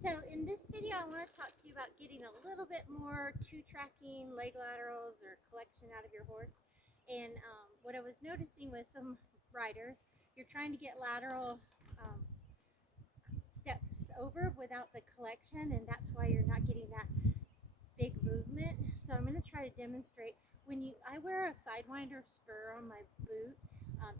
So in this video, I want to talk to you about getting a little bit more two-tracking leg laterals or collection out of your horse. And what I was noticing with some riders, you're trying to get lateral steps over without the collection, and that's why you're not getting that big movement. So I'm going to try to demonstrate. I wear a sidewinder spur on my boot,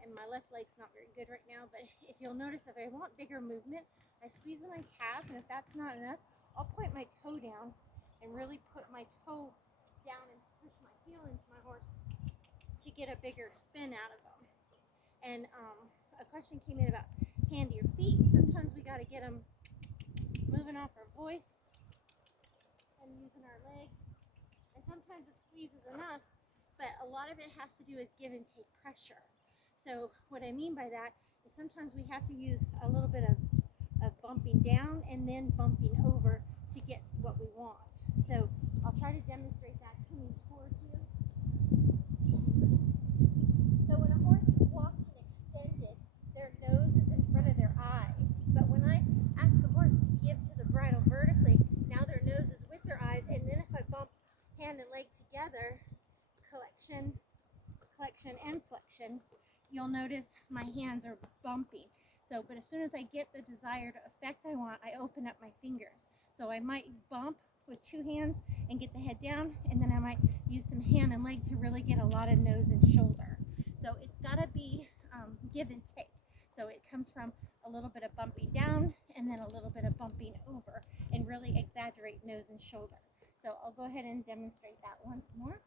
and my left leg's not very good right now, but if you'll notice, if I want bigger movement, I squeeze my calf, and if that's not enough, I'll point my toe down and really put my toe down and push my heel into my horse to get a bigger spin out of them. And a question came in about hand to your feet. Sometimes we got to get them moving off our voice and using our leg, and sometimes a squeeze is enough, but a lot of it has to do with give and take pressure. So what I mean by that is sometimes we have to use a little bit of bumping down and then bumping over to get what we want. So I'll try to demonstrate that coming towards you. So when a horse is walking extended, their nose is in front of their eyes. But when I ask a horse to give to the bridle vertically, now their nose is with their eyes, and then if I bump hand and leg together, collection and flexion, you'll notice my hands are bumping. So, but as soon as I get the desired effect I want, I open up my fingers. So I might bump with two hands and get the head down, and then I might use some hand and leg to really get a lot of nose and shoulder. So it's got to be give and take. So it comes from a little bit of bumping down and then a little bit of bumping over, and really exaggerate nose and shoulder. So I'll go ahead and demonstrate that once more.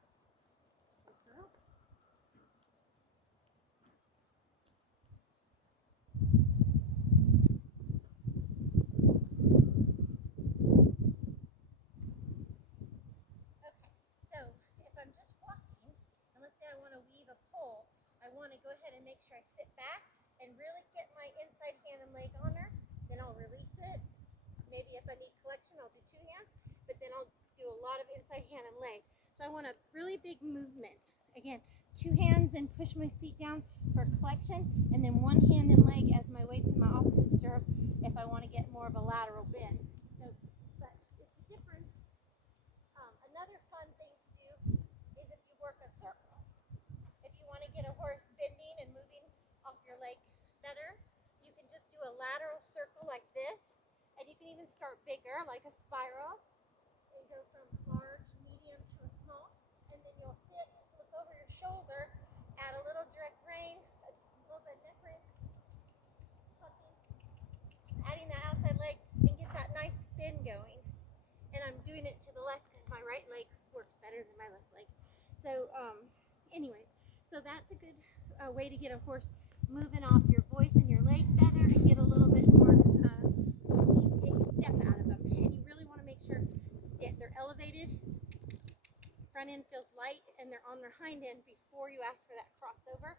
I want to go ahead and make sure I sit back and really get my inside hand and leg on her. Then I'll release it. Maybe if I need collection, I'll do two hands, but then I'll do a lot of inside hand and leg. So I want a really big movement. Again, two hands and push my seat down for collection, and then one hand and leg as my weight's in my opposite stirrup if I want to get more of a lateral bend. So, but it's a difference. Another fun thing to do is if you work a circle. If you want to get a horse bending and moving off your leg better, you can just do a lateral circle like this, and you can even start bigger, like a spiral, and go from large, medium to a small, and then you'll sit, look over your shoulder, add a little direct rein, a little bit of neck rein, adding that outside leg, and get that nice spin going. And I'm doing it to the left because my right leg works better than my left leg. So anyways, so that's a good way to get a horse moving off your voice and your leg better, and get a little bit more big step out of them. And you really want to make sure that they're elevated, front end feels light, and they're on their hind end before you ask for that crossover.